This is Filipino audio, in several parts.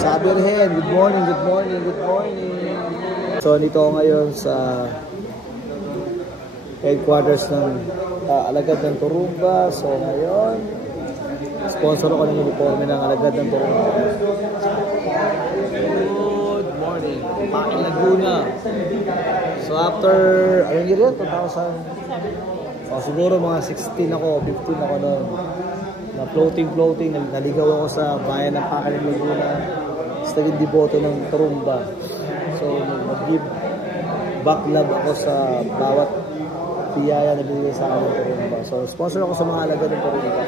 Sabirhen, good morning, good morning, good morning. So, dito ako ngayon sa headquarters ng Alagad ng Turumba. So, ngayon, sponsor ako ng uniforme ng Alagad ng Turumba. Good morning, Paki Laguna. So, after, anong year yun? 2000? Siguro mga 16 ako, 15 ako noon. Na floating, naligaw ako sa bayan ng Paki Laguna. Naging deboto ng Turumba. So, mag-give back love ako sa bawat piyaya na binigay sa akin ng Turumba. So, sponsor ako sa mga Alagad ng Turumba.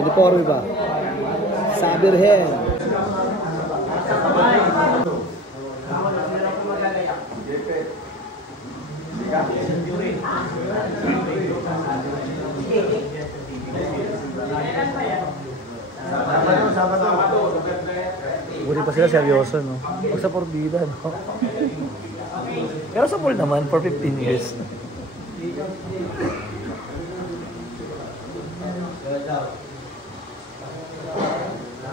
Uniforme ba? Sabirhen. Buti pa sila seryoso, no? Huwag sa Porbida, no? Pero sa pool naman, for 15 years.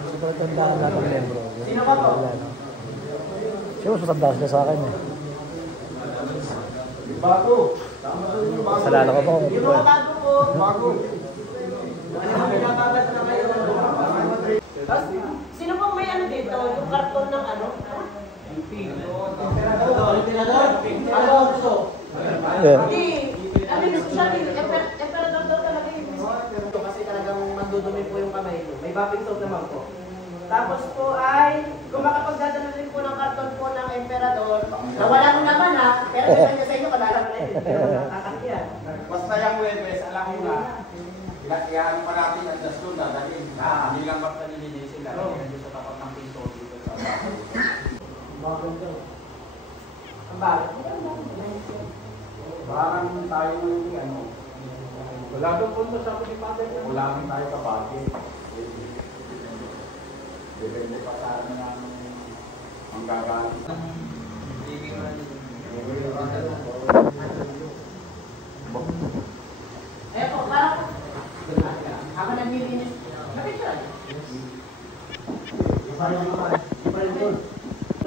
Super tandaan lahat ng membro. Sino ba to? Siya mas matanda sila sa akin, eh. Bago! Salala ko ba kung ito, eh? Bago! Sino pong may ano dito? Yung karton ng ano? Ano gusto? Hindi. Ano gusto siya? Emperador daw talaga yung gusto. Kasi talagang mandudumi po yung kamay mo. May bapping soap naman po. Tapos po ay, kung makapagdadala rin po ng karton po ng emperador, na wala mo naman ha, pero naman niya sa inyo, kadala mo na yun. Kakakyan. Basta yung Webes, alam mo na, iyan pa natin ang daslo na dahil hindi lang basta nililinis sila. Hindi sa tapat ng pinto dito sa bahay. Bakit daw? Ang bakit? Parang tayo ng ano. Wala daw punto sa Pilipinas. Wala rin tayo sa budget. Depende pa sa ano ng ang gagamit. Eh po, parang ako naglilinis. Bakit siya?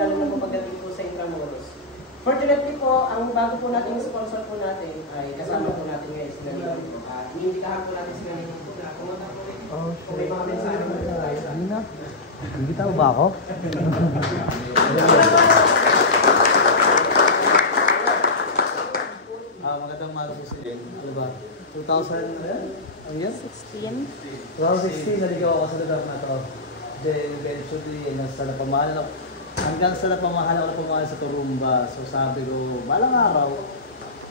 Lalo na po pagdating po sa Intramuros. Fortunately po, ang bago po natin sponsor po natin ay kasama po natin ngayon sila dito. Iniindikahan po natin sila dito. Kung may mga mensahe po tayo. Hindi na. Hindi tao ba ako? Magandang umaga sa sila. Ano ba? 2000, ano yan? 16. 2016, naligaw ako sa lugar na to. Then, eventually, hanggang sa napamahal ako sa Turumba. So, sabi ko, balang araw,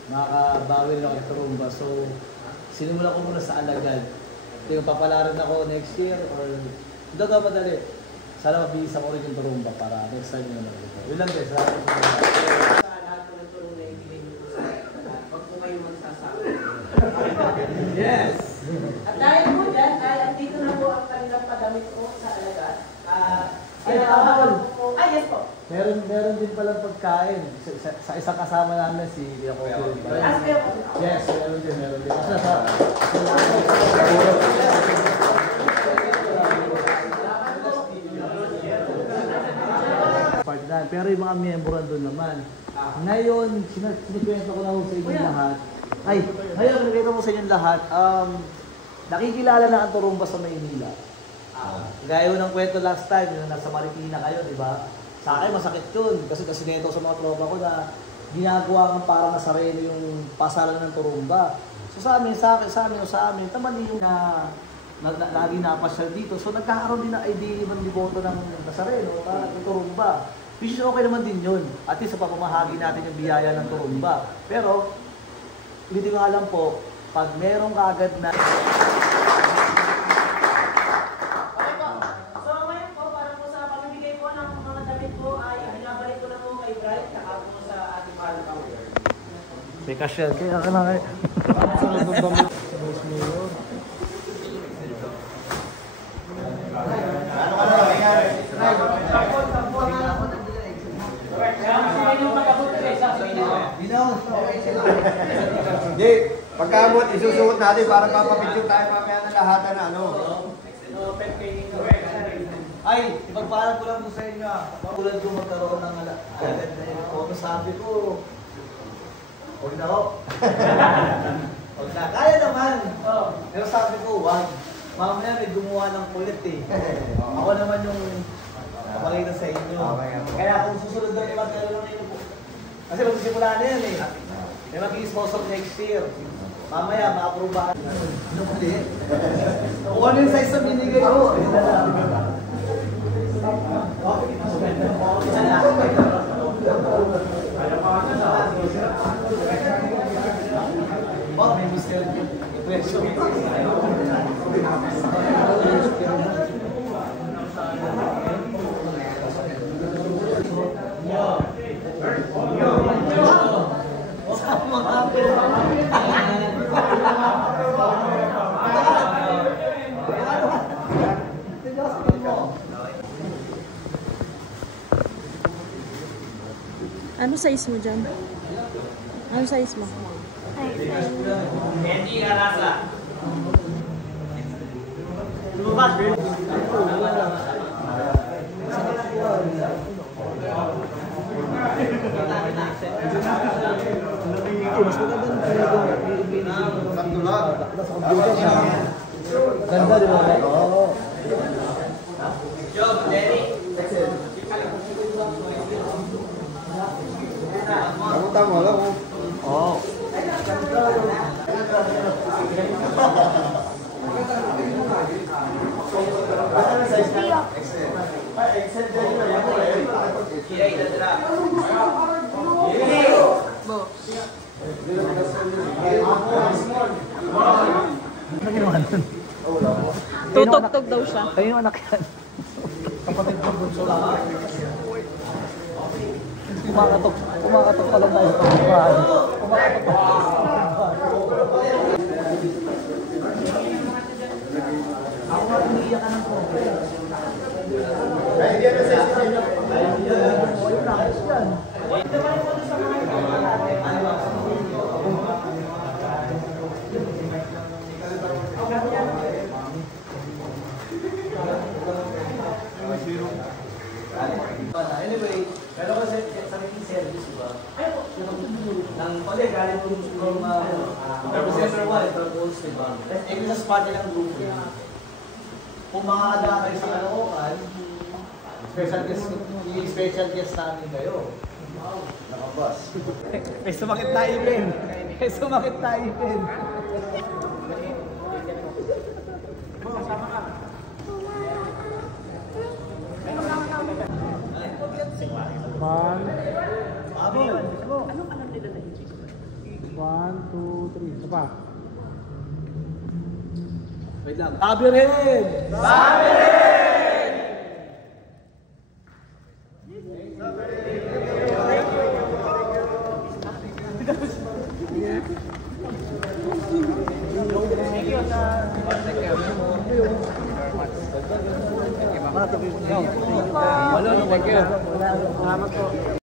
makakabawi lang ako sa Turumba. So, sinimula ko muna sa Alagad. Yung papalaran ako next year or hindi ka madali. Sana mabilis ako rin yung Turumba para next time yun naman. Yun lang guys. Sa lahat po ng tulong na ibigay niyo po sa lahat, huwag po kayo magsasabi. Yes! At dahil po dyan, ay andito na po ang kanilang padamit po sa Alagad. Yes po. Meron din palang pagkain. Sa isang kasama namin si Kuya Kobe. Yes, meron din. Kasi pero yung mga miyembro doon naman. Ngayon, sinikwento ko na sa inyo lahat. Ngayon, sinikwento ko sa inyo lahat. Nakikilala na ang Turumba sa Maynila. Gaya ng kwento last time, yung nasa Marikina kayo, di ba? Sa akin, masakit yun. Kasi neto sa mga tropa ko na ginagawa ng parang nasareno yung pasalan ng Turumba. So sa amin, tamali yung lagi napasyal dito. So nagkakaroon din ng idea ng deboto ng Nazareno at ng Turumba. Which is okay naman din yun. At least sa papamahagi natin yung biyaya ng Turumba. Pero, hindi ko alam po, pag merong kagad na... Okay po. So ngayon po, para po sa pamibigay po ng mga damit po, ay binabalik ko na po kay Bright, saka po sa ating mahal counter. May kasyal, kaya ka na kayo. Hindi, pagkamot, isusuot natin para papapicture tayo mamaya ng lahat na ano. Ay, ipagpaalam ko lang po sa inyo Tulad ko magkaroon ng agad na yun. Kung sabi ko, huwag na ho. Huwag na. Kaya naman. Pero sabi ko, wag. Mamaya may gumawa ng kulit eh. Ako naman yung kapakita sa inyo. Kaya kung susunod na yung magkaroon ng inyo po. Kasi magsisimula na yan eh. May mag-i-sponsor next year. Mamaya, ma-approvean. Ano pali? Kung ano yung size na binigay ko. Oh, may mister. Presyo. Ano size mo dyan? Ano size mo? Hindi ka rasa. Lumabas. Mas magandang sakto lang. Ganda di ba? Oo. Job, Lenny. Tama lang. Oo. Ano ginawa nun? Tutugtog daw siya. Kayo yung anak yan. Kapatid ko bunso lang. Kumakatok pa lang tayo. Kumakatok pa. Ako nga umiiyak ka ng problem. Ay, hindi yan sa inyo. Ay, hindi yan. Anyway, pero kasi sa making service, diba? Nang pala, galing mo from Professor 1, from Olds, diba? Eh, sa spot nilang grupo. Kung makakada kayo sa Caloocan, special guest namin kayo. Wow, nakabas. May sumakit na ipin. May sumakit na ipin. One. Abol. 1, 2, 3. Isa pa. Wait lang. Sabi rin! Sabi rin! Thank you.